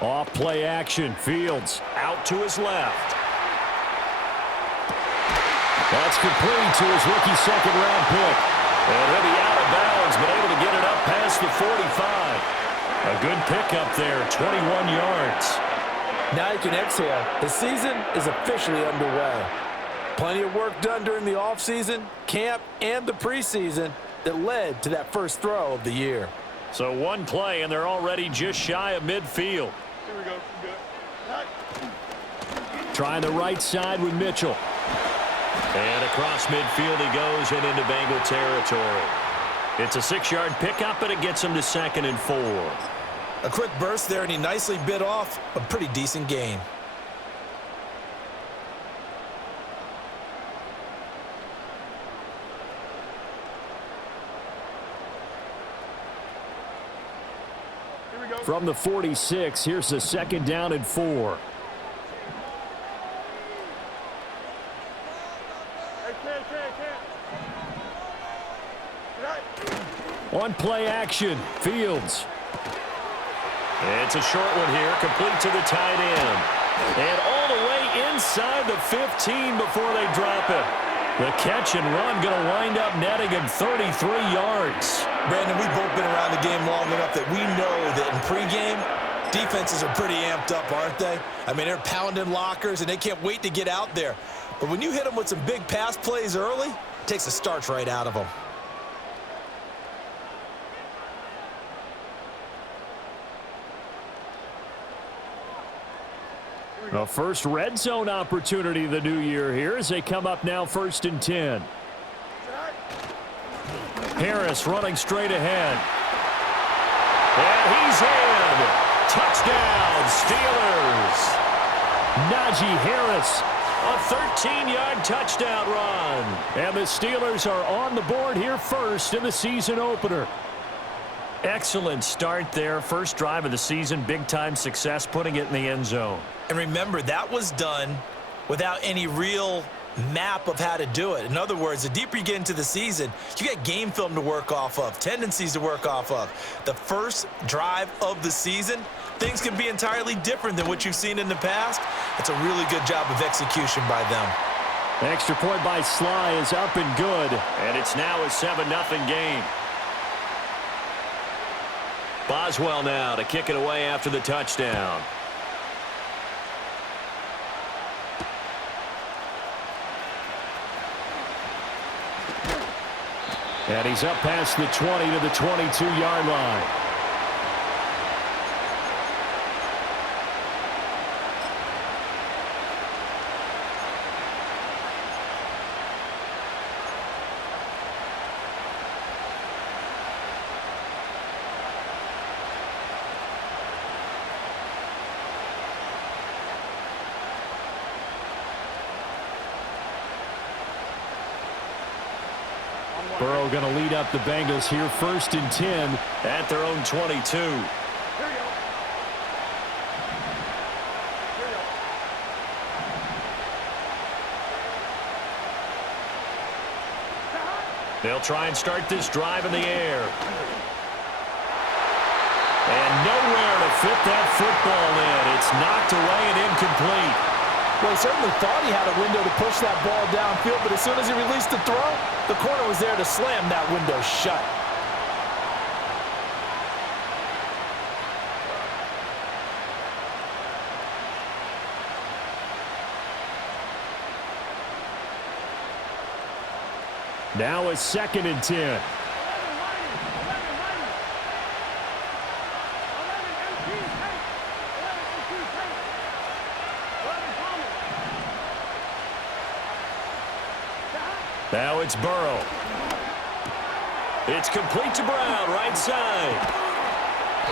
Off play action. Fields out to his left. That's complete to his rookie second-round pick. And he'll be out of bounds, but able to get it up past the 45. A good pickup there, 21 yards. Now you can exhale. The season is officially underway. Plenty of work done during the offseason, camp, and the preseason that led to that first throw of the year. So one play, and they're already just shy of midfield. Here we go. Good. Trying the right side with Mitchell. And across midfield he goes and into Bengal territory. It's a 6-yard pickup, and it gets him to 2nd and 4. A quick burst there, and he nicely bit off a pretty decent gain. From the 46, here's the 2nd down and 4. On play action, Fields. It's a short one here, complete to the tight end. And all the way inside the 15 before they drop it. The catch and run going to wind up netting him 33 yards. Brandon, we've both been around the game long enough that we know that in pregame, defenses are pretty amped up, aren't they? I mean, they're pounding lockers, and they can't wait to get out there. But when you hit them with some big pass plays early, it takes the starch right out of them. The first red zone opportunity of the new year here as they come up now 1st and 10. Harris running straight ahead. And he's in. Touchdown, Steelers. Najee Harris, a 13-yard touchdown run. And the Steelers are on the board here first in the season opener. Excellent start there. First drive of the season, big-time success, putting it in the end zone. And remember, that was done without any real map of how to do it. In other words, the deeper you get into the season, you got game film to work off of, tendencies to work off of. The first drive of the season, things can be entirely different than what you've seen in the past. It's a really good job of execution by them. Extra point by Sly is up and good, and it's now a 7-0 game. Boswell now to kick it away after the touchdown. And he's up past the 20 to the 22-yard line. Burrow going to lead up the Bengals here 1st and 10 at their own 22. They'll try and start this drive in the air. And nowhere to fit that football in. It's knocked away and incomplete. Well, he certainly thought he had a window to push that ball downfield, but as soon as he released the throw, the corner was there to slam that window shut. Now it's 2nd and 10. Now it's Burrow. It's complete to Brown, right side.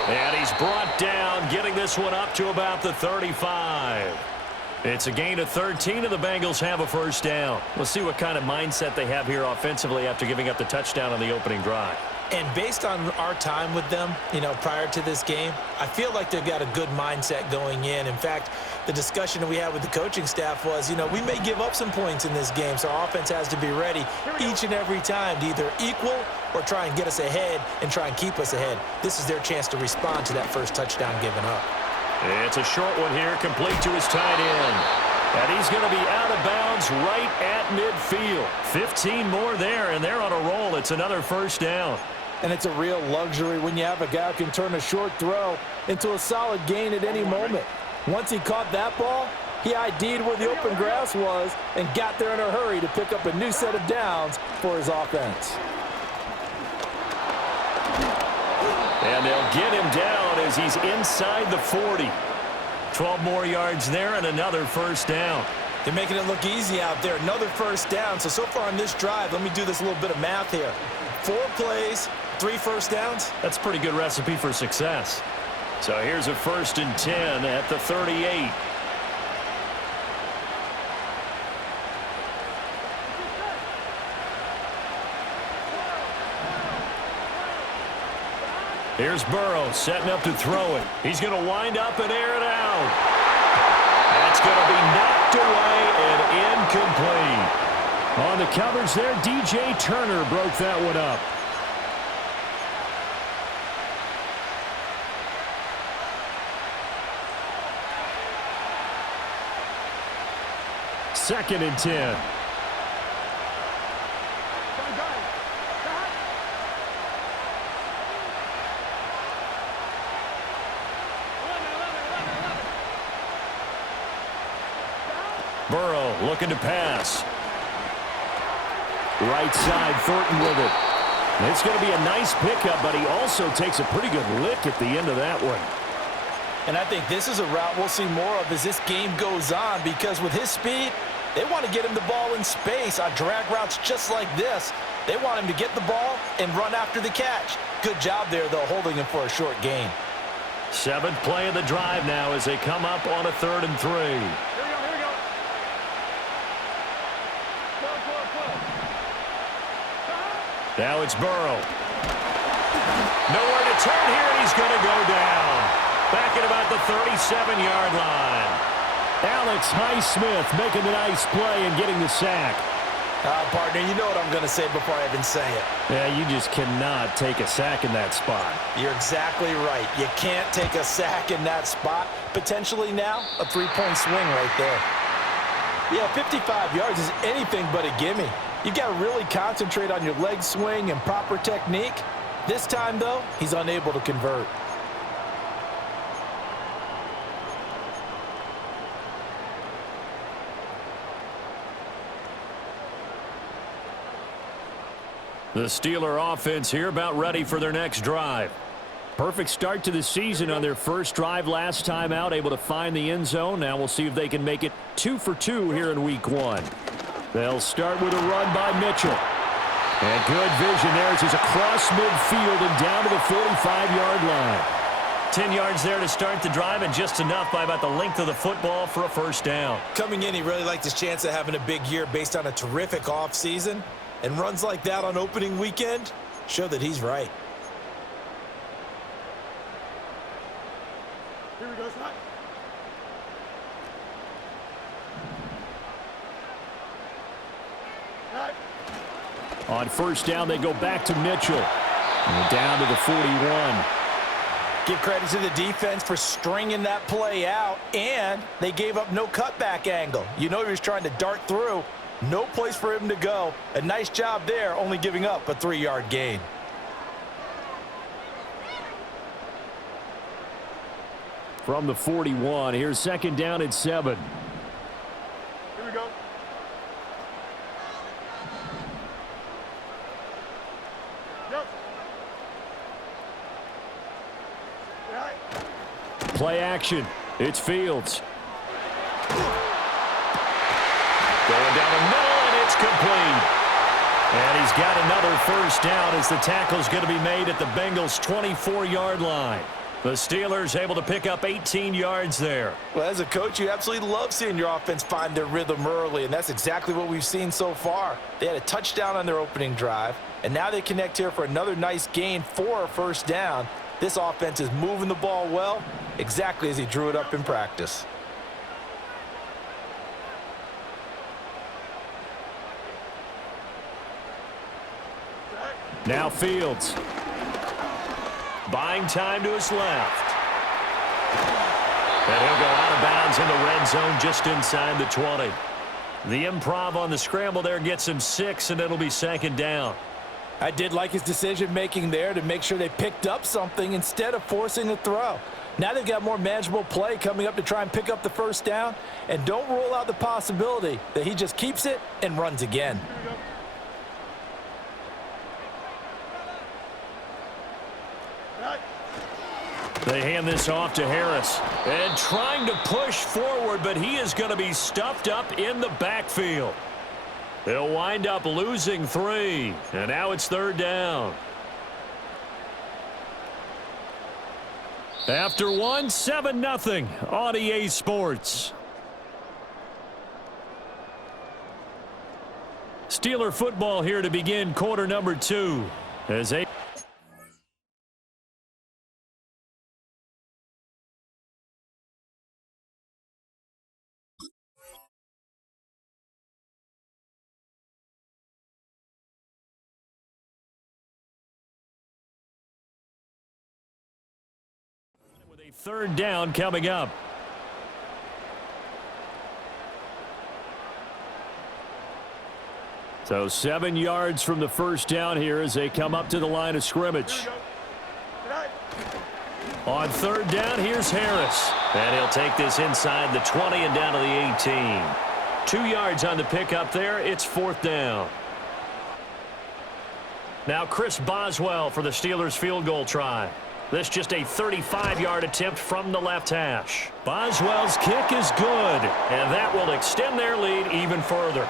And he's brought down, getting this one up to about the 35. It's a gain of 13, and the Bengals have a first down. We'll see what kind of mindset they have here offensively after giving up the touchdown on the opening drive. And based on our time with them, prior to this game, I feel like they've got a good mindset going in. In fact, the discussion that we had with the coaching staff was, we may give up some points in this game, so our offense has to be ready each and every time to either equal or try and get us ahead and try and keep us ahead. This is their chance to respond to that first touchdown given up. It's a short one here, complete to his tight end. And he's going to be out of bounds right at midfield. 15 more there, and they're on a roll. It's another first down. And it's a real luxury when you have a guy who can turn a short throw into a solid gain at any moment. Once he caught that ball, he ID'd where the open grass was and got there in a hurry to pick up a new set of downs for his offense. And they'll get him down as he's inside the 40. 12 more yards there and another first down. They're making it look easy out there. Another first down. So far on this drive, let me do this little bit of math here. 4 plays, 3 first downs. That's a pretty good recipe for success. So here's a 1st and 10 at the 38. Here's Burrow setting up to throw it. He's going to wind up and air it out. That's going to be knocked away and incomplete. On the coverage there, DJ Turner broke that one up. Second and 10. Burrow looking to pass. Right side, Thornton with it. It's going to be a nice pickup, but he also takes a pretty good lick at the end of that one. And I think this is a route we'll see more of as this game goes on, because with his speed, they want to get him the ball in space on drag routes just like this. They want him to get the ball and run after the catch. Good job there, though, holding him for a short gain. 7th play of the drive now as they come up on a 3rd and 3. Now it's Burrow. Nowhere to turn here, and he's going to go down. Back at about the 37-yard line. Alex Highsmith making the nice play and getting the sack. Partner, you know what I'm going to say before I even say it. Yeah, you just cannot take a sack in that spot. You're exactly right. You can't take a sack in that spot. Potentially now, a 3-point swing right there. Yeah, 55 yards is anything but a gimme. You've got to really concentrate on your leg swing and proper technique. This time, though, he's unable to convert. The Steeler offense here about ready for their next drive. Perfect start to the season on their first drive last time out, able to find the end zone. Now we'll see if they can make it 2 for 2 here in week 1. They'll start with a run by Mitchell. And good vision there as he's across midfield and down to the 45-yard line. 10 yards there to start the drive, and just enough by about the length of the football for a first down. Coming in, he really liked his chance of having a big year based on a terrific offseason. And runs like that on opening weekend show that he's right. Here we go, Scott. On first down, they go back to Mitchell. And down to the 41. Give credit to the defense for stringing that play out, and they gave up no cutback angle. You know he was trying to dart through. No place for him to go. A nice job there, only giving up a 3-yard gain. From the 41, here's second down at 7. Here we go. Yep. Right. Play action. It's Fields. Going down the middle, and it's complete. And he's got another first down as the tackle's going to be made at the Bengals' 24-yard line. The Steelers able to pick up 18 yards there. Well, as a coach, you absolutely love seeing your offense find their rhythm early, and that's exactly what we've seen so far. They had a touchdown on their opening drive, and now they connect here for another nice gain for a first down. This offense is moving the ball well, exactly as he drew it up in practice. Now Fields. Buying time to his left. And he'll go out of bounds in the red zone just inside the 20. The improv on the scramble there gets him 6, and it'll be second down. I did like his decision-making there to make sure they picked up something instead of forcing the throw. Now they've got more manageable play coming up to try and pick up the first down, and don't rule out the possibility that he just keeps it and runs again. They hand this off to Harris. And trying to push forward, but he is going to be stuffed up in the backfield. They'll wind up losing 3. And now it's third down. After 1, 7-0 on EA Sports. Steeler football here to begin quarter number 2. As they third down coming up. So 7 yards from the first down here as they come up to the line of scrimmage. On third down, here's Harris. And he'll take this inside the 20 and down to the 18. 2 yards on the pickup there. It's fourth down. Now Chris Boswell for the Steelers field goal try. This just a 35-yard attempt from the left hash. Boswell's kick is good, and that will extend their lead even further.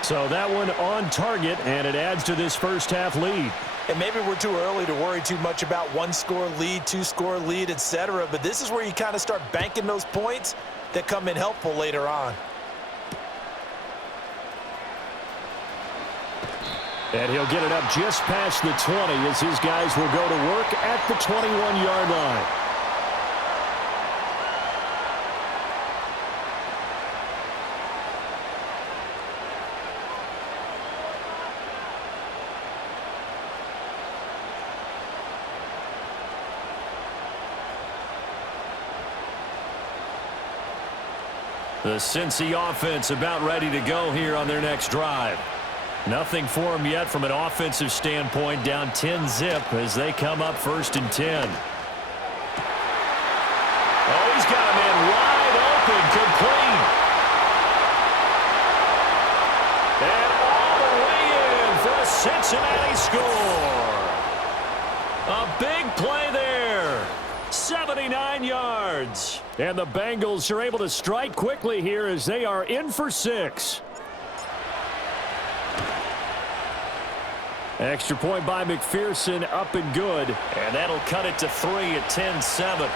So that one on target, and it adds to this first-half lead. And maybe we're too early to worry too much about one-score lead, two-score lead, etc. But this is where you kind of start banking those points that come in helpful later on. And he'll get it up just past the 20 as his guys will go to work at the 21-yard line. The Cincy offense about ready to go here on their next drive. Nothing for them yet from an offensive standpoint, down 10-zip as they come up first and 10. Oh, he's got a man wide open, complete. And all the way in for a Cincinnati score. A big play there. 79 yards. And the Bengals are able to strike quickly here as they are in for 6. Extra point by McPherson, up and good. And that'll cut it to 3 at 10-7.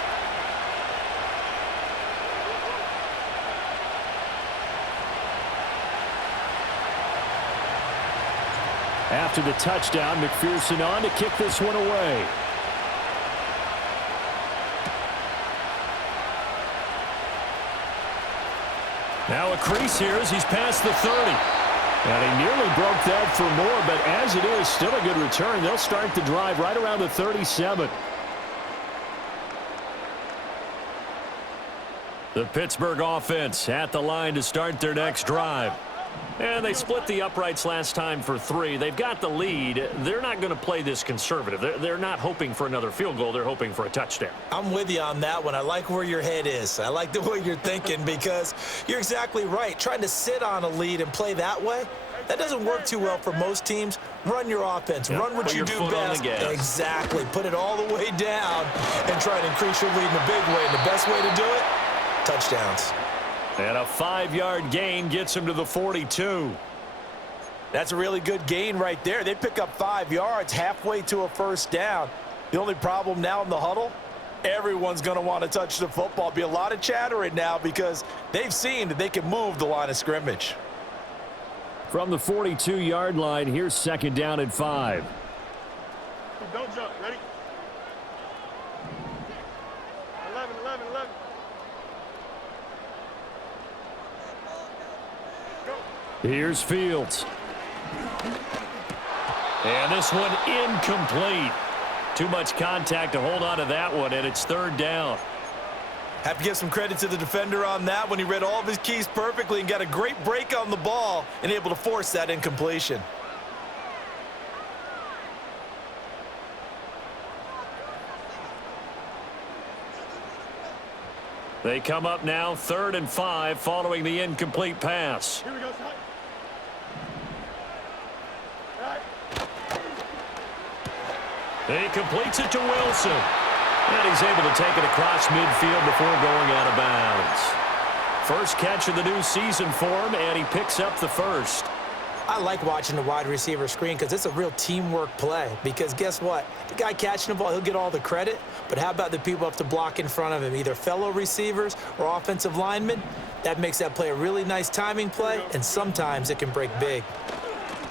After the touchdown, McPherson on to kick this one away. Now a crease here as he's past the 30. And he nearly broke that for more, but as it is, still a good return. They'll start the drive right around the 37. The Pittsburgh offense at the line to start their next drive. And they split the uprights last time for 3. They've got the lead. They're not going to play this conservative. They're not hoping for another field goal. They're hoping for a touchdown. I'm with you on that one. I like where your head is. I like the way you're thinking because you're exactly right. Trying to sit on a lead and play that way, that doesn't work too well for most teams. Run your offense. Yep. Run what you do best. Exactly. Put it all the way down and try to increase your lead in a big way. And the best way to do it, touchdowns. And a 5-yard gain gets him to the 42. That's a really good gain right there. They pick up 5 yards halfway to a first down. The only problem now in the huddle, Everyone's going to want to touch the football. Be a lot of chatter right now because they've seen that they can move the line of scrimmage. From the 42-yard line, here's second down and 5. Don't jump. Ready? 11, 11, 11. Go. Here's Fields. And this one incomplete. Too much contact to hold on to that one, and it's third down. Have to give some credit to the defender on that when he read all of his keys perfectly and got a great break on the ball and able to force that incompletion. They come up now, 3rd and 5, following the incomplete pass. Here we go, son. All right. He completes it to Wilson. And he's able to take it across midfield before going out of bounds. First catch of the new season for him, and he picks up the first. I like watching the wide receiver screen because it's a real teamwork play. Because guess what? The guy catching the ball, he'll get all the credit. But how about the people up to block in front of him, either fellow receivers or offensive linemen? That makes that play a really nice timing play, and sometimes it can break big.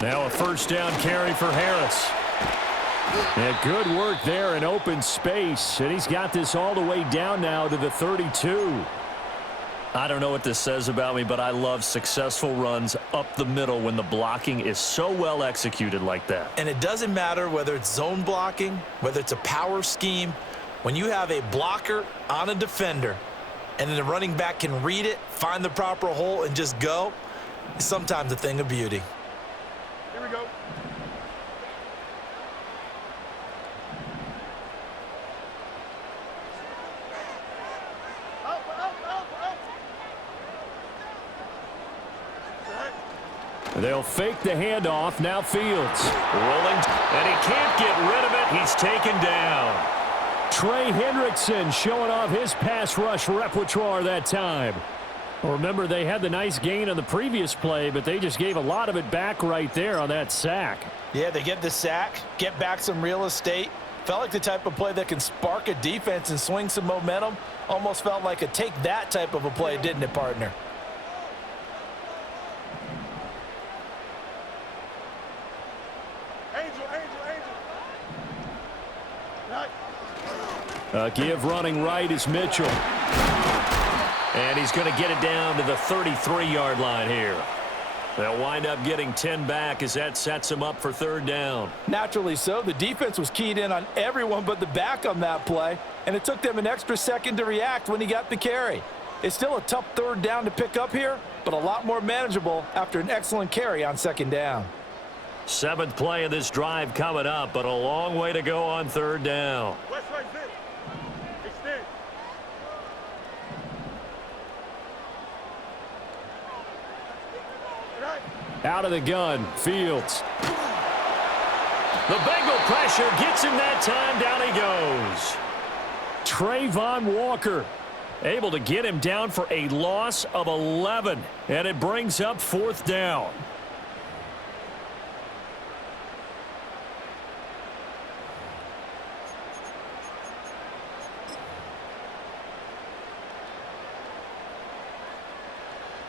Now a first down carry for Harris. And good work there in open space. And he's got this all the way down now to the 32. I don't know what this says about me, but I love successful runs up the middle when the blocking is so well executed like that. And it doesn't matter whether it's zone blocking, whether it's a power scheme. When you have a blocker on a defender and then the running back can read it, find the proper hole, and just go, it's sometimes a thing of beauty. Here we go. They'll fake the handoff. Now Fields rolling, and he can't get rid of it. He's taken down. Trey Hendrickson showing off his pass rush repertoire that time. Remember, they had the nice gain on the previous play, but they just gave a lot of it back right there on that sack. Yeah, they get the sack, get back some real estate. Felt like the type of play that can spark a defense and swing some momentum. Almost felt like a take that type of a play, didn't it, partner? Give running right is Mitchell. And he's going to get it down to the 33-yard line here. They'll wind up getting 10 back as that sets him up for third down. Naturally so. The defense was keyed in on everyone but the back on that play, and it took them an extra second to react when he got the carry. It's still a tough third down to pick up here, but a lot more manageable after an excellent carry on second down. 7th play of this drive coming up, but a long way to go on third down. West right there. Extend. Right. Out of the gun, Fields. The Bengal pressure gets him that time. Down he goes. Trayvon Walker able to get him down for a loss of 11, and it brings up 4th down.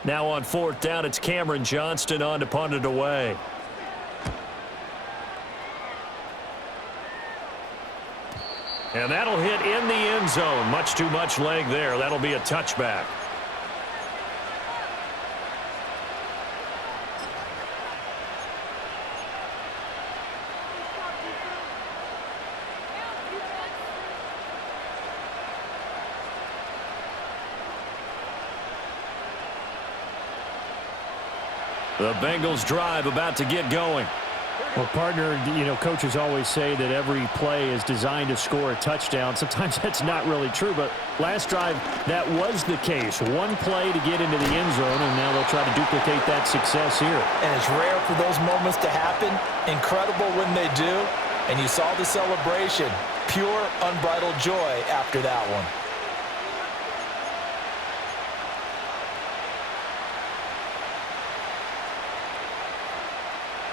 Now on 4th down, it's Cameron Johnston on to punt it away. And that'll hit in the end zone. Much too much leg there. That'll be a touchback. The Bengals drive about to get going. Well, partner, you know, coaches always say that every play is designed to score a touchdown. Sometimes that's not really true, but last drive, that was the case. One play to get into the end zone, and now they'll try to duplicate that success here. And it's rare for those moments to happen. Incredible when they do. And you saw the celebration. Pure, unbridled joy after that one.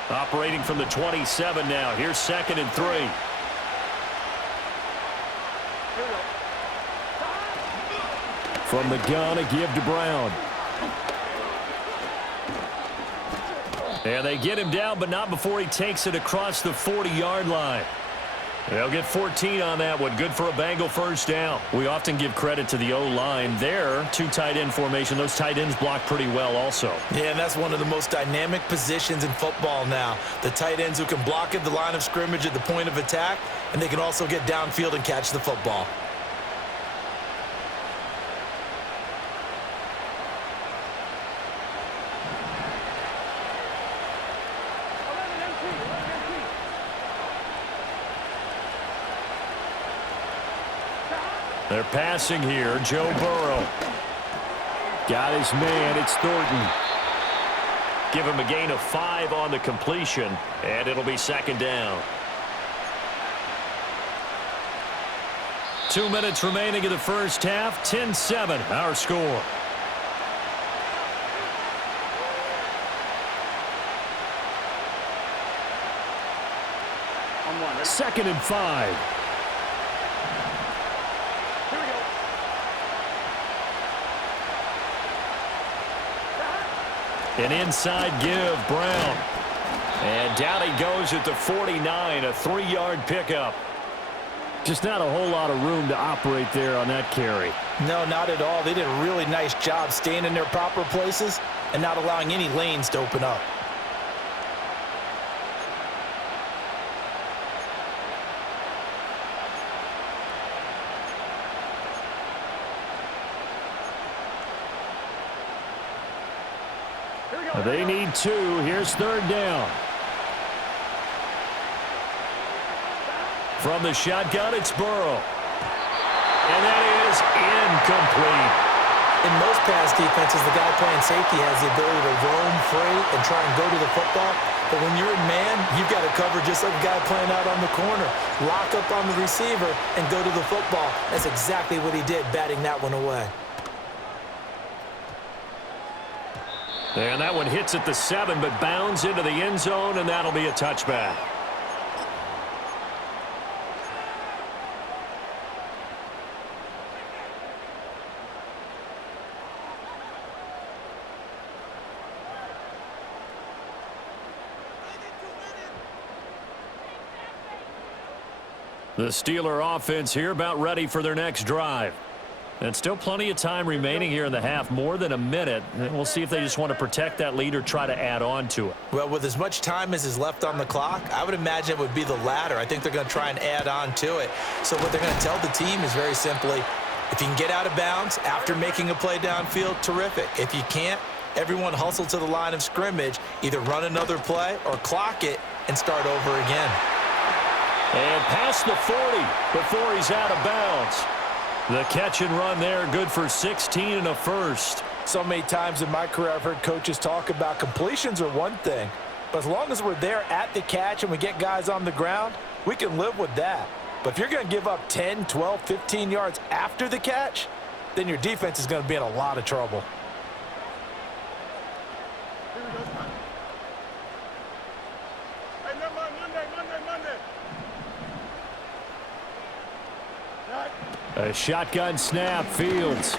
Operating from the 27 now. Here's 2nd and 3. Here we go. From the gun, a give to Brown. And they get him down, but not before he takes it across the 40-yard line. They'll get 14 on that one. Good for a Bengal first down. We often give credit to the O-line there. Two tight end formation. Those tight ends block pretty well also. Yeah, and that's one of the most dynamic positions in football now. The tight ends who can block at the line of scrimmage at the point of attack, and they can also get downfield and catch the football. They're passing here. Joe Burrow. Got his man. It's Thornton. Give him a gain of 5 on the completion, and it'll be second down. 2 minutes remaining in the first half. 10-7, our score. Second and 5. An inside give, Brown. And down he goes at the 49, a 3-yard pickup. Just not a whole lot of room to operate there on that carry. No, not at all. They did a really nice job staying in their proper places and not allowing any lanes to open up. They need 2. Here's third down. From the shotgun, it's Burrow. And that is incomplete. In most pass defenses, the guy playing safety has the ability to roam free and try and go to the football. But when you're in man, you've got to cover just like a guy playing out on the corner. Lock up on the receiver and go to the football. That's exactly what he did, batting that one away. And that one hits at the 7, but bounds into the end zone, and that'll be a touchback. The Steeler offense here about ready for their next drive. And still plenty of time remaining here in the half, more than a minute. And we'll see if they just want to protect that lead or try to add on to it. Well, with as much time as is left on the clock, I would imagine it would be the latter. I think they're going to try and add on to it. So what they're going to tell the team is very simply, if you can get out of bounds after making a play downfield, terrific. If you can't, everyone hustle to the line of scrimmage, either run another play or clock it and start over again. And past the 40 before he's out of bounds. The catch and run there, good for 16 and a first. So many times in my career, I've heard coaches talk about completions are one thing, but as long as we're there at the catch and we get guys on the ground, we can live with that. But if you're going to give up 10, 12, 15 yards after the catch, then your defense is going to be in a lot of trouble. Here we go. Hey, never mind. Monday. Right. A shotgun snap, Fields.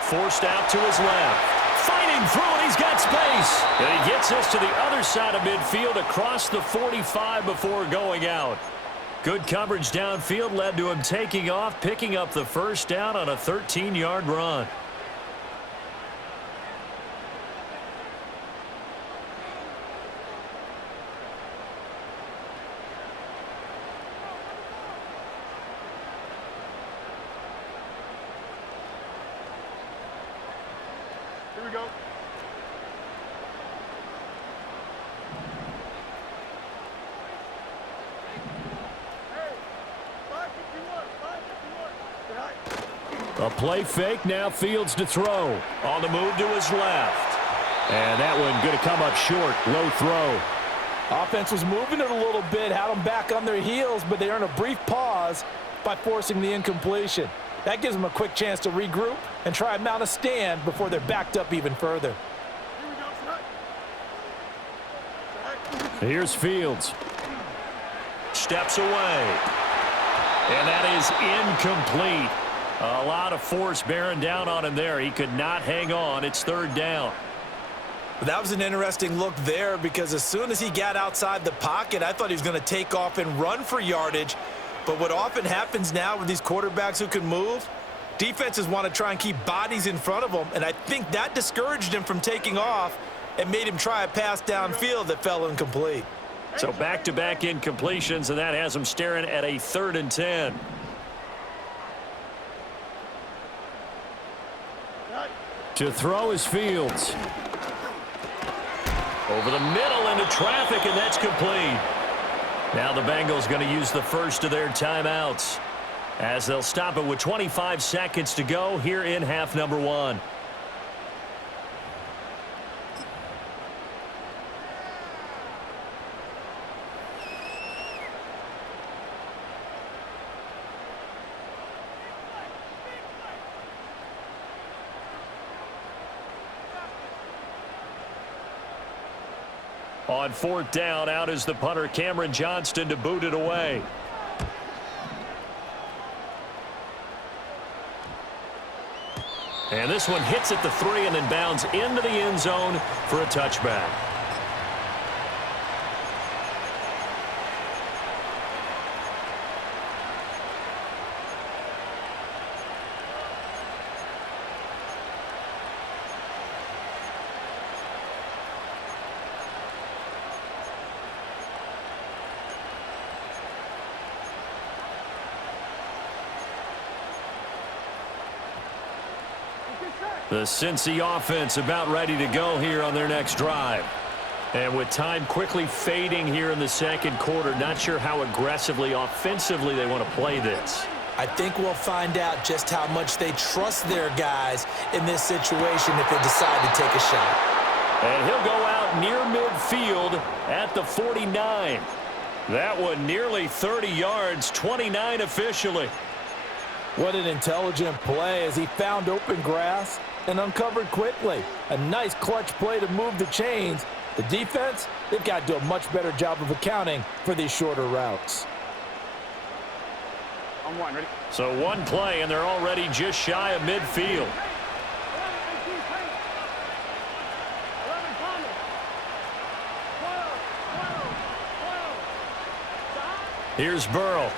Forced out to his left. Fighting through, and he's got space. And he gets us to the other side of midfield across the 45 before going out. Good coverage downfield led to him taking off, picking up the first down on a 13-yard run. Here we go. Hey, 551. A play fake, now Fields to throw. On the move to his left. And that one going to come up short, low throw. Offense was moving it a little bit, had them back on their heels, but they earned a brief pause by forcing the incompletion. That gives them a quick chance to regroup and try and mount a stand before they're backed up even further. Here we go. Here's Fields. Steps away. And that is incomplete. A lot of force bearing down on him there. He could not hang on. It's third down. That was an interesting look there because as soon as he got outside the pocket, I thought he was going to take off and run for yardage. But what often happens now with these quarterbacks who can move, defenses want to try and keep bodies in front of them, and I think that discouraged him from taking off and made him try a pass downfield that fell incomplete. So back-to-back incompletions, and that has him staring at a 3rd and 10. To throw is Fields. Over the middle into traffic, and that's complete. Now the Bengals going to use the first of their timeouts as they'll stop it with 25 seconds to go here in half number 1. On 4th down, out is the punter, Cameron Johnston, to boot it away. And this one hits at the 3 and then bounds into the end zone for a touchback. The Cincy offense about ready to go here on their next drive. And with time quickly fading here in the second quarter, not sure how aggressively, offensively they want to play this. I think we'll find out just how much they trust their guys in this situation if they decide to take a shot. And he'll go out near midfield at the 49. That one nearly 30 yards, 29 officially. What an intelligent play as he found open grass and uncovered quickly. A nice clutch play to move the chains. The defense, they've got to do a much better job of accounting for these shorter routes. On one, ready? So one play, and they're already just shy of midfield. 11 coming. 12. Here's Burrow.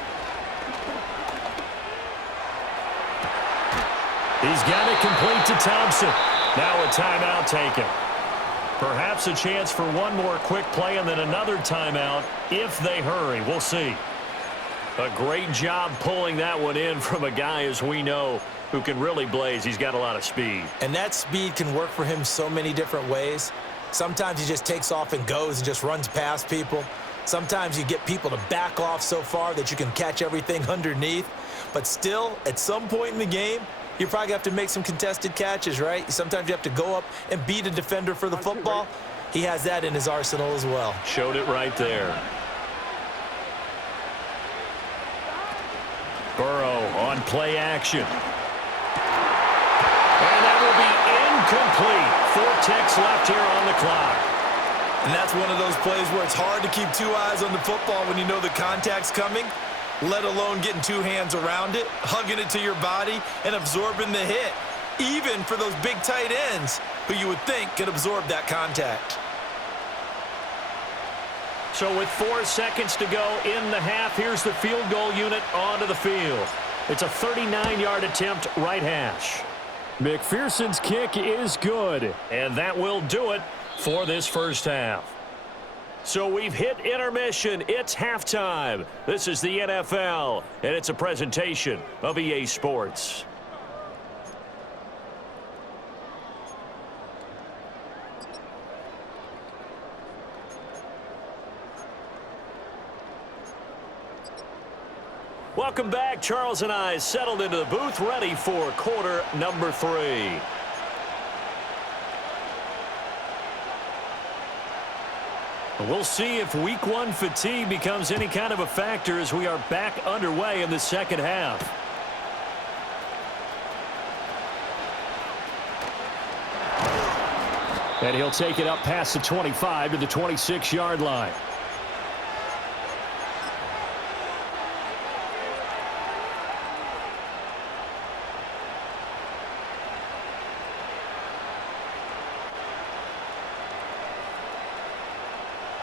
He's got it complete to Thompson. Now a timeout taken. Perhaps a chance for one more quick play and then another timeout if they hurry. We'll see. A great job pulling that one in from a guy, as we know, who can really blaze. He's got a lot of speed. And that speed can work for him so many different ways. Sometimes he just takes off and goes and just runs past people. Sometimes you get people to back off so far that you can catch everything underneath. But still, at some point in the game, you probably have to make some contested catches, right? Sometimes you have to go up and beat a defender for the football. He has that in his arsenal as well. Showed it right there. Burrow on play action. And that will be incomplete. 4 ticks left here on the clock. And that's one of those plays where it's hard to keep 2 eyes on the football when you know the contact's coming, let alone getting 2 hands around it, hugging it to your body, and absorbing the hit, even for those big tight ends who you would think could absorb that contact. So with 4 seconds to go in the half, here's the field goal unit onto the field. It's a 39-yard attempt, right hash. McPherson's kick is good, and that will do it for this first half. So we've hit intermission. It's halftime. This is the NFL, and it's a presentation of EA Sports. Welcome back. Charles and I settled into the booth, ready for quarter number 3. We'll see if week 1 fatigue becomes any kind of a factor as we are back underway in the second half. And he'll take it up past the 25 to the 26-yard line.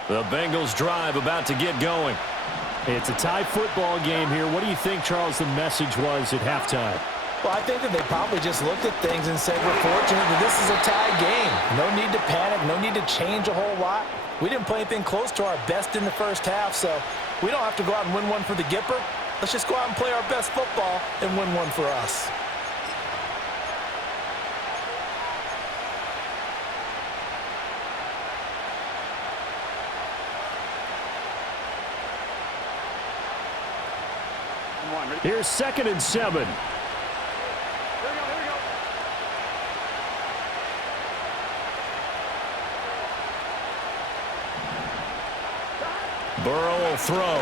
The Bengals drive about to get going. It's a tie football game here. What do you think, Charles, the message was at halftime? Well, I think that they probably just looked at things and said, we're fortunate that this is a tie game. No need to panic, no need to change a whole lot. We didn't play anything close to our best in the first half, so we don't have to go out and win one for the Gipper. Let's just go out and play our best football and win one for us. Here's 2nd and 7. Here we go, here we go. Burrow will throw.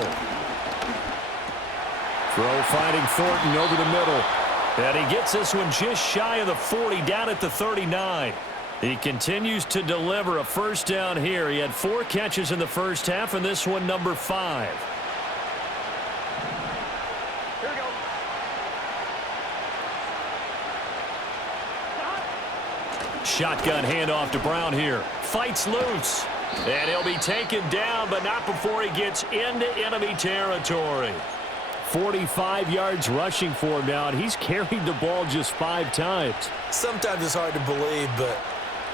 Throw finding Thornton over the middle. And he gets this one just shy of the 40, down at the 39. He continues to deliver a first down here. He had 4 catches in the first half, and this one number 5. Here we go. Shotgun handoff to Brown here. Fights loose. And he'll be taken down, but not before he gets into enemy territory. 45 yards rushing for him now, and he's carried the ball just 5 times. Sometimes it's hard to believe, but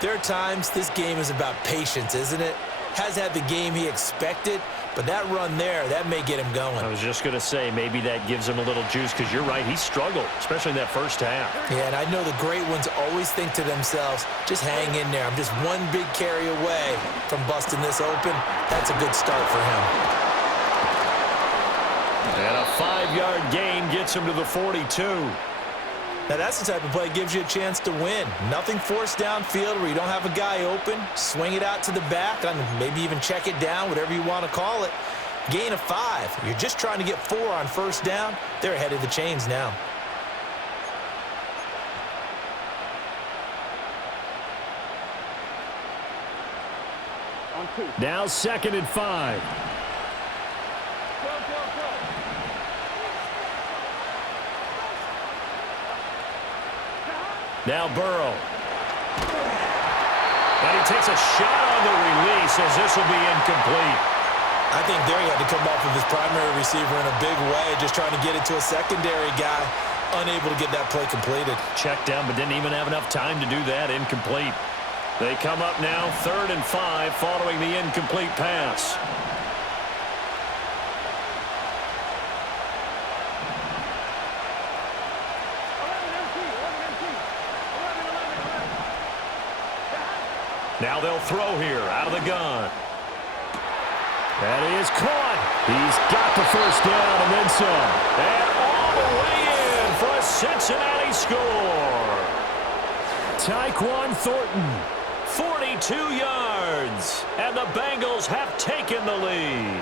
there are times this game is about patience, isn't it? Has had the game he expected, but that run there, that may get him going. I was just going to say, maybe that gives him a little juice, because you're right, he struggled, especially in that first half. Yeah, and I know the great ones always think to themselves, just hang in there. I'm just one big carry away from busting this open. That's a good start for him. And a 5-yard gain gets him to the 42. Now, that's the type of play that gives you a chance to win. Nothing forced downfield where you don't have a guy open. Swing it out to the back, and maybe even check it down, whatever you want to call it. Gain of 5. You're just trying to get 4 on first down. They're ahead of the chains now. On 2. Now 2nd and 5. Go. Now Burrow. And he takes a shot on the release as this will be incomplete. I think there he had to come off of his primary receiver in a big way, just trying to get it to a secondary guy, unable to get that play completed. Checked down, but didn't even have enough time to do that. Incomplete. They come up now 3rd and 5 following the incomplete pass. Now they'll throw here out of the gun. That is caught. He's got the first down and then some. And all the way in for a Cincinnati score. Tyquan Thornton. 42 yards. And the Bengals have taken the lead.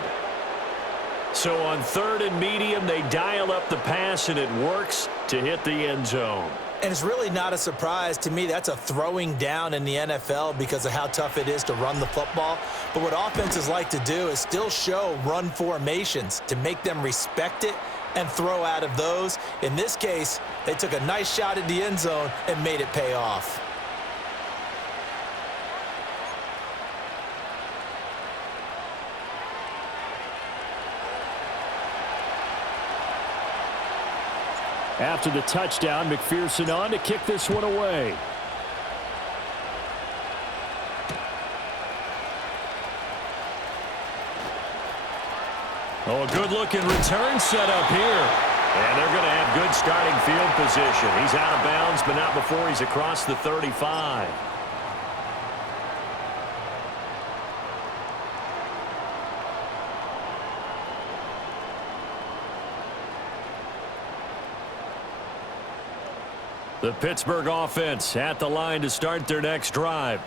So on 3rd and medium, they dial up the pass, and it works to hit the end zone. And it's really not a surprise to me. That's a throwing down in the NFL because of how tough it is to run the football. But what offenses like to do is still show run formations to make them respect it and throw out of those. In this case, they took a nice shot at the end zone and made it pay off. After the touchdown, McPherson on to kick this one away. Oh, a good-looking return set up here. And they're going to have good starting field position. He's out of bounds, but not before he's across the 35. The Pittsburgh offense at the line to start their next drive.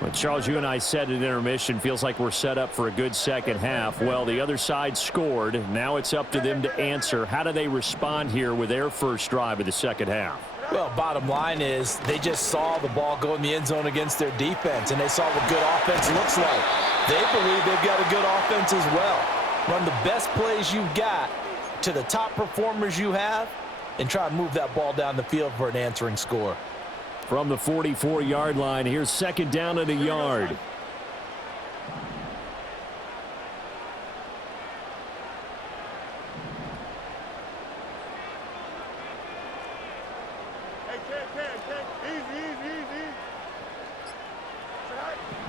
Well, Charles, you and I said at intermission, feels like we're set up for a good second half. Well, the other side scored. Now it's up to them to answer. How do they respond here with their first drive of the second half? Well, bottom line is they just saw the ball go in the end zone against their defense, and they saw what good offense looks like. They believe they've got a good offense as well. Run the best plays you've got to the top performers you have, and try to move that ball down the field for an answering score. From the 44-yard line, here's 2nd down and a yard.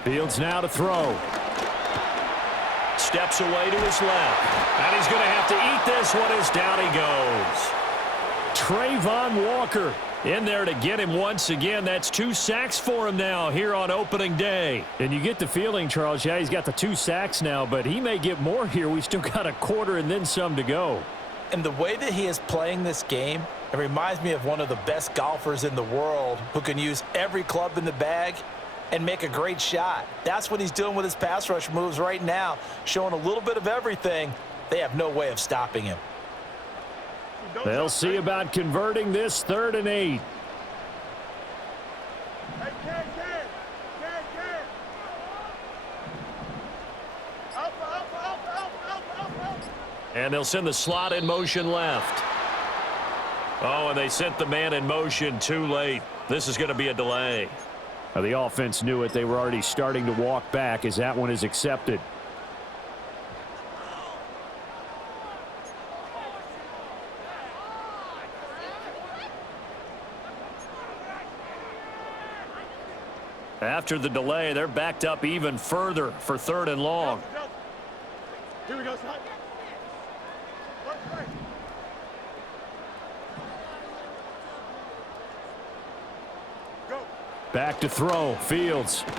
Fields now to throw. Steps away to his left. And he's going to have to eat this one as down he goes. Trayvon Walker in there to get him once again. That's 2 sacks for him now here on opening day. And you get the feeling, Charles, yeah, he's got the 2 sacks now, but he may get more here. We still got a quarter and then some to go. And the way that he is playing this game, it reminds me of one of the best golfers in the world who can use every club in the bag and make a great shot. That's what he's doing with his pass rush moves right now, showing a little bit of everything. They have no way of stopping him. They'll see about converting this 3rd and 8. And they'll send the slot in motion left. Oh, and they sent the man in motion too late. This is going to be a delay. Now, the offense knew it. They were already starting to walk back as that one is accepted. After the delay, they're backed up even further for 3rd and long. Here we go, son. Go. Back to throw. Fields. He's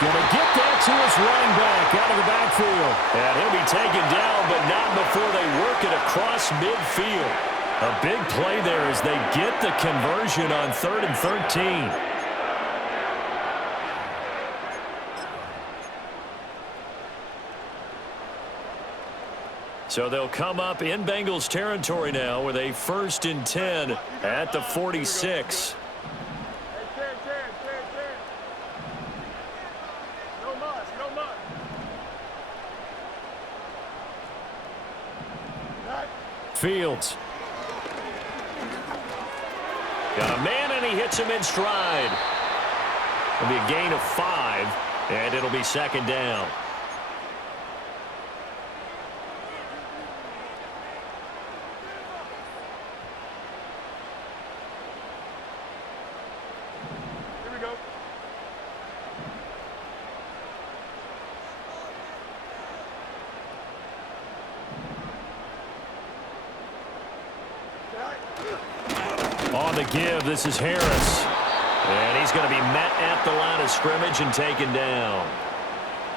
going to get that to his running back out of the backfield. And he'll be taken down, but not before they work it across midfield. A big play there as they get the conversion on 3rd and 13. So they'll come up in Bengals territory now with a 1st and 10 at the 46. Fields. Got a man, and he hits him in stride. It'll be a gain of 5, and it'll be 2nd down. Here we go. On the give, this is Harris. And he's going to be met at the line of scrimmage and taken down.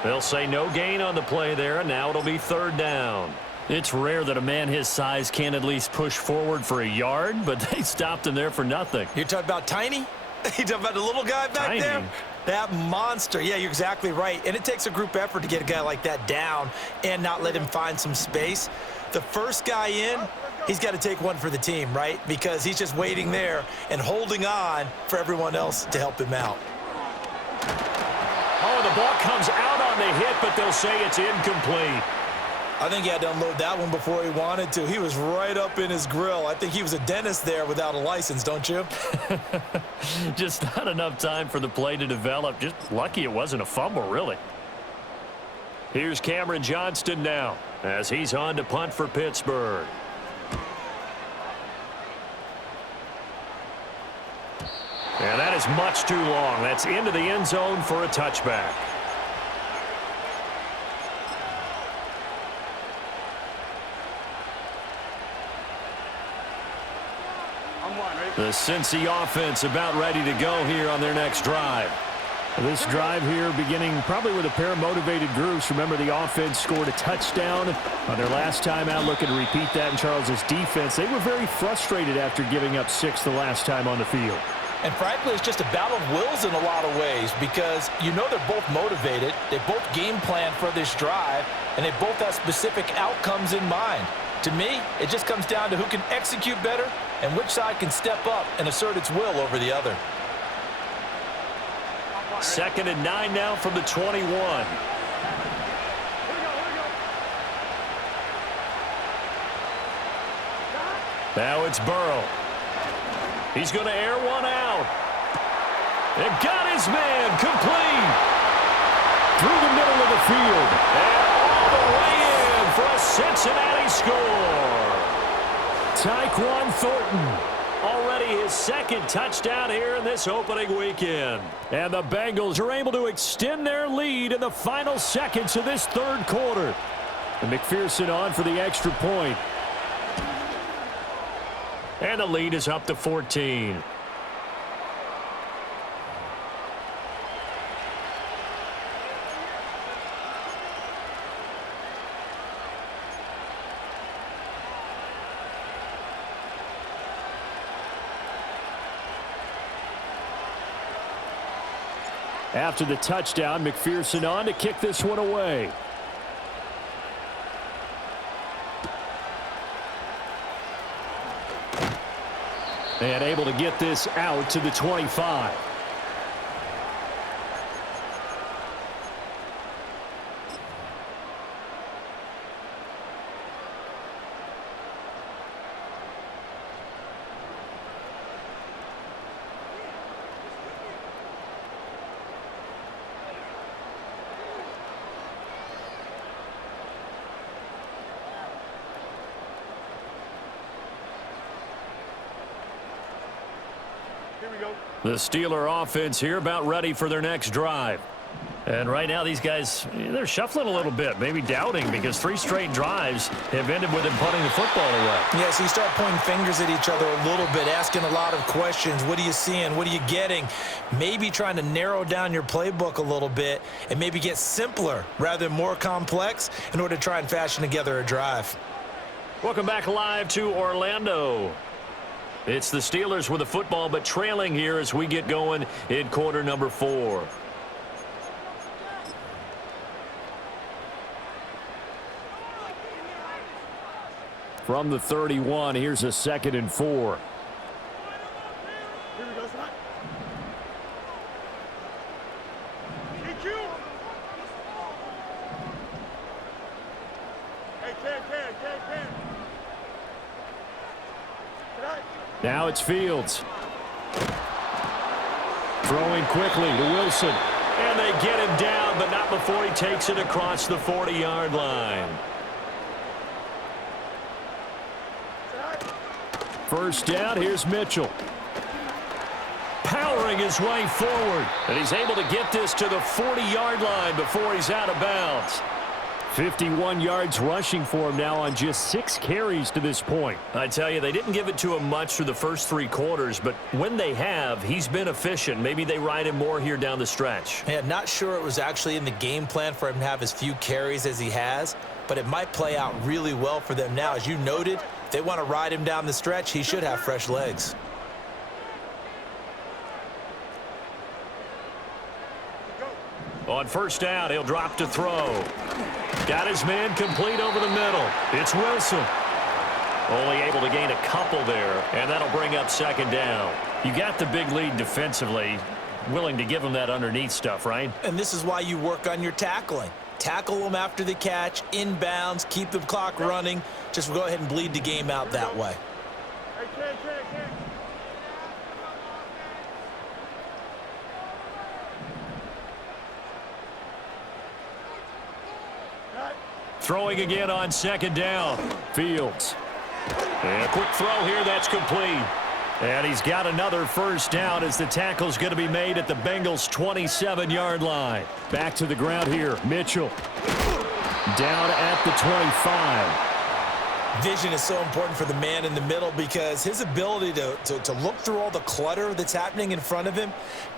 They'll say no gain on the play there, and now it'll be 3rd down. It's rare that a man his size can at least push forward for a yard, but they stopped him there for nothing. You're talking about Tiny? You talking about the little guy back Tiny. there? That monster. Yeah, you're exactly right. And it takes a group effort to get a guy like that down and not let him find some space. The first guy in, he's got to take one for the team, right? Because he's just waiting there and holding on for everyone else to help him out. Oh, the ball comes out on the hit, but they'll say it's incomplete. I think he had to unload that one before he wanted to. He was right up in his grill. I think he was a dentist there without a license, don't you? Just not enough time for the play to develop. Just lucky it wasn't a fumble, really. Here's Cameron Johnston now as he's on to punt for Pittsburgh. And that is much too long. That's into the end zone for a touchback. The Cincy offense about ready to go here on their next drive. This drive here beginning probably with a pair of motivated groups. Remember, the offense scored a touchdown on their last time out. Looking to repeat that in Charles's defense. They were very frustrated after giving up 6 the last time on the field. And frankly, it's just a battle of wills in a lot of ways because you know they're both motivated. They both game plan for this drive, and they both have specific outcomes in mind. To me, it just comes down to who can execute better and which side can step up and assert its will over the other. 2nd and 9 now from the 21. Now it's Burrow. He's going to air one out. And got his man complete. Through the middle of the field. And all the way in for a Cincinnati score. Tyquan Thornton. Already his second touchdown here in this opening weekend. And the Bengals are able to extend their lead in the final seconds of this third quarter. And McPherson on for the extra point. And the lead is up to 14. After the touchdown, McPherson on to kick this one away. And able to get this out to the 25. The Steeler offense here about ready for their next drive. And right now these guys, they're shuffling a little bit, maybe doubting because 3 straight drives have ended with them punting the football away. Yeah, so you start pointing fingers at each other a little bit, asking a lot of questions. What are you seeing? What are you getting? Maybe trying to narrow down your playbook a little bit and maybe get simpler rather than more complex in order to try and fashion together a drive. Welcome back live to Orlando. It's the Steelers with the football, but trailing here as we get going in quarter number 4. From the 31, here's a 2nd and 4. Here we go, son. i-kee. Hey, Ken. Now it's Fields. Throwing quickly to Wilson. And they get him down, but not before he takes it across the 40-yard line. First down, here's Mitchell. Powering his way forward. And he's able to get this to the 40-yard line before he's out of bounds. 51 yards rushing for him now on just 6 carries to this point. I tell you, they didn't give it to him much through the first 3 quarters, but when they have, he's been efficient. Maybe they ride him more here down the stretch. Yeah, not sure it was actually in the game plan for him to have as few carries as he has, but it might play out really well for them now. As you noted, if they want to ride him down the stretch, he should have fresh legs. On first down, he'll drop to throw. Got his man complete over the middle. It's Wilson. Only able to gain a couple there, and that'll bring up 2nd down. You got the big lead defensively. Willing to give him that underneath stuff, right? And this is why you work on your tackling. Tackle them after the catch, inbounds, keep the clock running. Just go ahead and bleed the game out that way. Hey, Ken. Throwing again on 2nd down. Fields. And a quick throw here, that's complete. And he's got another first down as the tackle's going to be made at the Bengals' 27-yard line. Back to the ground here, Mitchell. Down at the 25. Vision is so important for the man in the middle because his ability to look through all the clutter that's happening in front of him,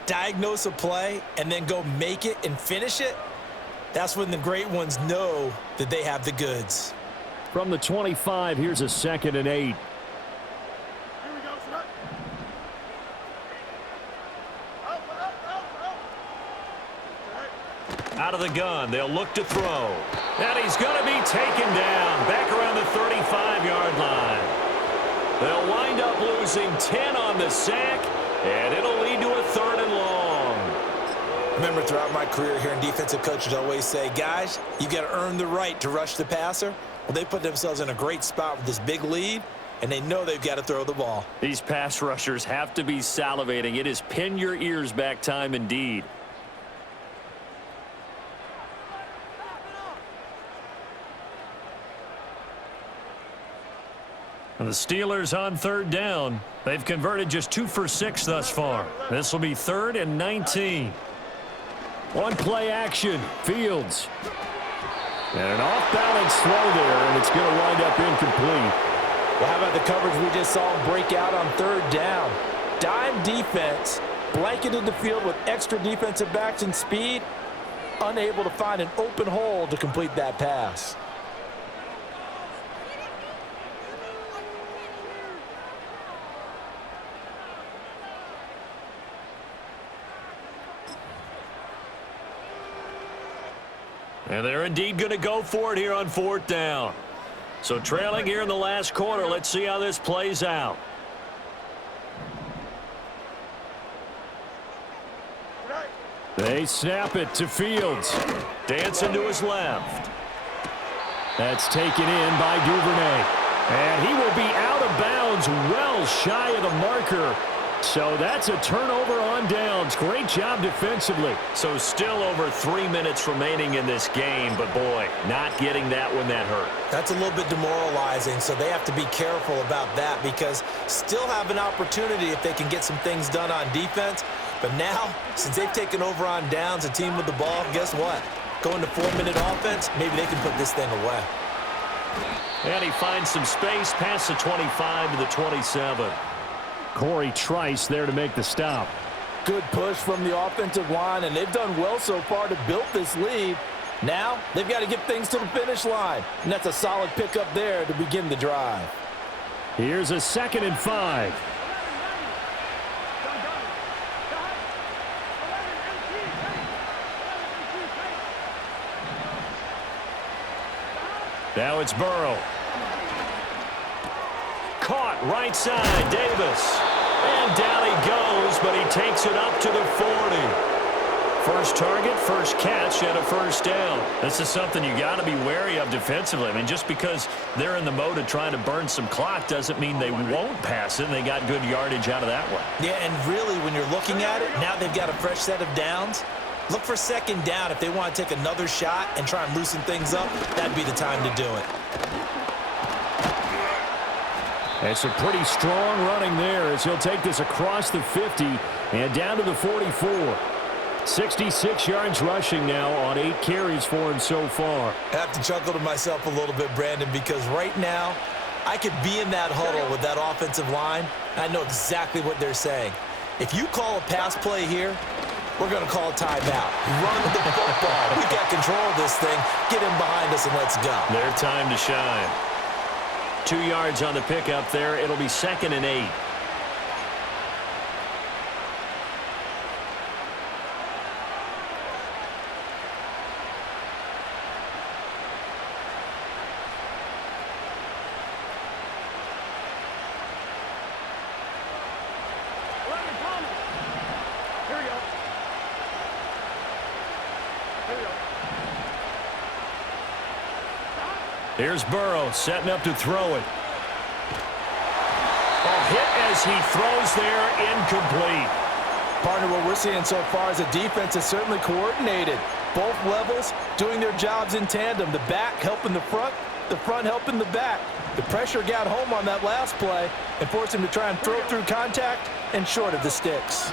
diagnose a play, and then go make it and finish it, that's when the great ones know that they have the goods. From the 25, here's a 2nd and 8. Here we go, son. Out of the gun, they'll look to throw. And he's going to be taken down back around the 35-yard line. They'll wind up losing 10 on the sack, and it'll lead to a 3rd and long. Remember, throughout my career here in defensive coaches always say, guys, you got to earn the right to rush the passer. Well, they put themselves in a great spot with this big lead, and they know they've got to throw the ball. These pass rushers have to be salivating. It is pin your ears back time indeed. And the Steelers on third down. They've converted just 2 for 6 thus far. This will be 3rd and 19. On play action, Fields. And an off-balance throw there, and it's going to wind up incomplete. Well, how about the coverage we just saw him break out on third down? Dime defense, blanketed the field with extra defensive backs and speed, unable to find an open hole to complete that pass. And they're indeed going to go for it here on 4th down. So trailing here in the last quarter, let's see how this plays out. They snap it to Fields. Dancing to his left. That's taken in by Duvernay. And he will be out of bounds, well shy of the marker. So that's a turnover on downs. Great job defensively. So still over 3 minutes remaining in this game, but boy, not getting that when that hurt. That's a little bit demoralizing, so they have to be careful about that because still have an opportunity if they can get some things done on defense. But now, since they've taken over on downs, a team with the ball, guess what? Going to 4-minute offense, maybe they can put this thing away. And he finds some space past the 25 to the 27. Corey Trice there to make the stop. Good push from the offensive line, and they've done well so far to build this lead. Now, they've got to get things to the finish line, and that's a solid pickup there to begin the drive. Here's a 2nd and 5. Now it's Burrow. Caught right side, Davis. And down he goes, but he takes it up to the 40. First target, first catch, and a first down. This is something you got to be wary of defensively. I mean, just because they're in the mode of trying to burn some clock doesn't mean they won't pass it, and they got good yardage out of that one. Yeah, and really, when you're looking at it, now they've got a fresh set of downs. Look for 2nd down if they want to take another shot and try and loosen things up. That'd be the time to do it. It's a pretty strong running there as he'll take this across the 50 and down to the 44. 66 yards rushing now on 8 carries for him so far. I have to chuckle to myself a little bit, Brandon, because right now I could be in that huddle with that offensive line. I know exactly what they're saying. If you call a pass play here, we're going to call a timeout. Run the football. We've got control of this thing. Get him behind us and let's go. Their time to shine. 2 yards on the pickup there. It'll be 2nd and 8. Here's Burrow setting up to throw it. A hit as he throws there, incomplete. Partner, what we're seeing so far is a defense is certainly coordinated. Both levels doing their jobs in tandem. The back helping the front helping the back. The pressure got home on that last play and forced him to try and throw through contact and short of the sticks.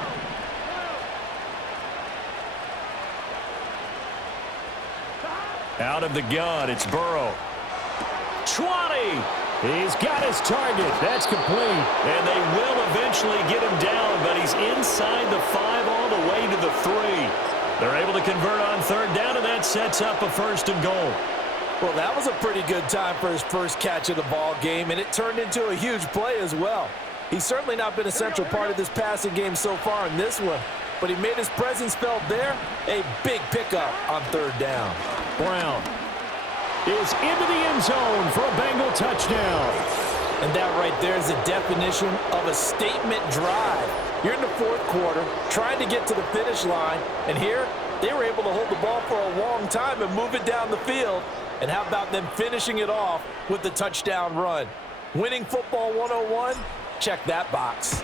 Out of the gun, it's Burrow. 20. He's got his target. That's complete. And they will eventually get him down, but he's inside the 5 all the way to the 3. They're able to convert on 3rd down, and that sets up a 1st and goal. Well, that was a pretty good time for his first catch of the ball game, and it turned into a huge play as well. He's certainly not been a central part of this passing game so far in this one, but he made his presence felt there. A big pickup on 3rd down. Brown is into the end zone for a Bengal touchdown. And that right there is the definition of a statement drive. You're in the 4th quarter, trying to get to the finish line, and here they were able to hold the ball for a long time and move it down the field. And how about them finishing it off with the touchdown run? Winning football 101? Check that box.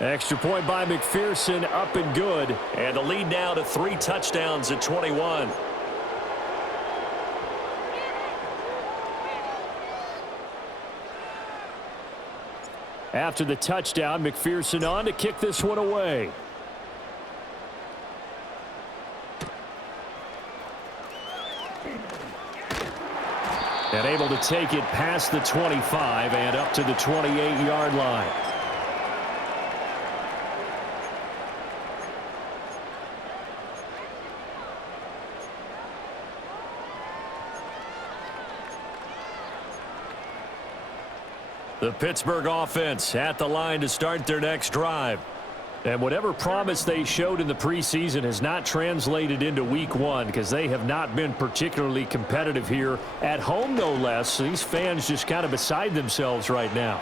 Extra point by McPherson, up and good. And the lead now to 3 touchdowns at 21. After the touchdown, McPherson on to kick this one away. And able to take it past the 25 and up to the 28-yard line. The Pittsburgh offense at the line to start their next drive. And whatever promise they showed in the preseason has not translated into week one because they have not been particularly competitive here at home, no less. These fans just kind of beside themselves right now.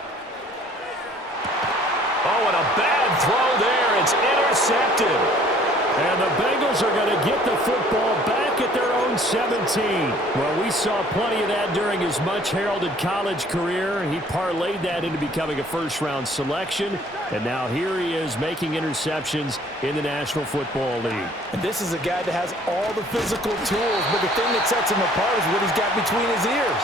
Oh, and a bad throw there. It's intercepted. And the Bengals are going to get the football back at their own 17. Well, we saw plenty of that during his much-heralded college career. He parlayed that into becoming a first-round selection. And now here he is making interceptions in the National Football League. And this is a guy that has all the physical tools, but the thing that sets him apart is what he's got between his ears.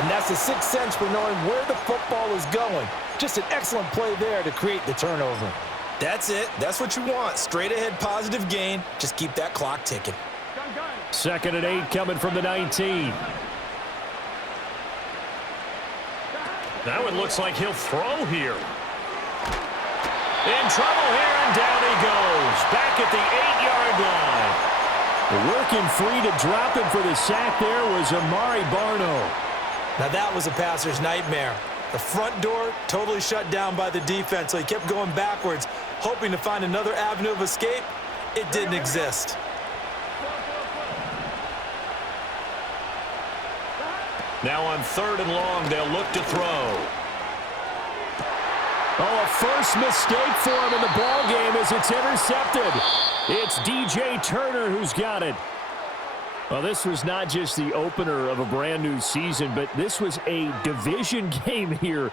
And that's the sixth sense for knowing where the football is going. Just an excellent play there to create the turnover. That's it. That's what you want. Straight ahead, positive gain. Just keep that clock ticking. 2nd and 8 coming from the 19. Now it looks like he'll throw here. In trouble here, and down he goes. Back at the 8-yard line. Working free to drop him for the sack there was Amari Barno. Now that was a passer's nightmare. The front door totally shut down by the defense, so he kept going backwards, hoping to find another avenue of escape. It didn't exist. Now on 3rd and long, they'll look to throw. Oh, a first mistake for him in the ball game as it's intercepted. It's DJ Turner who's got it. Well, this was not just the opener of a brand new season, but this was a division game here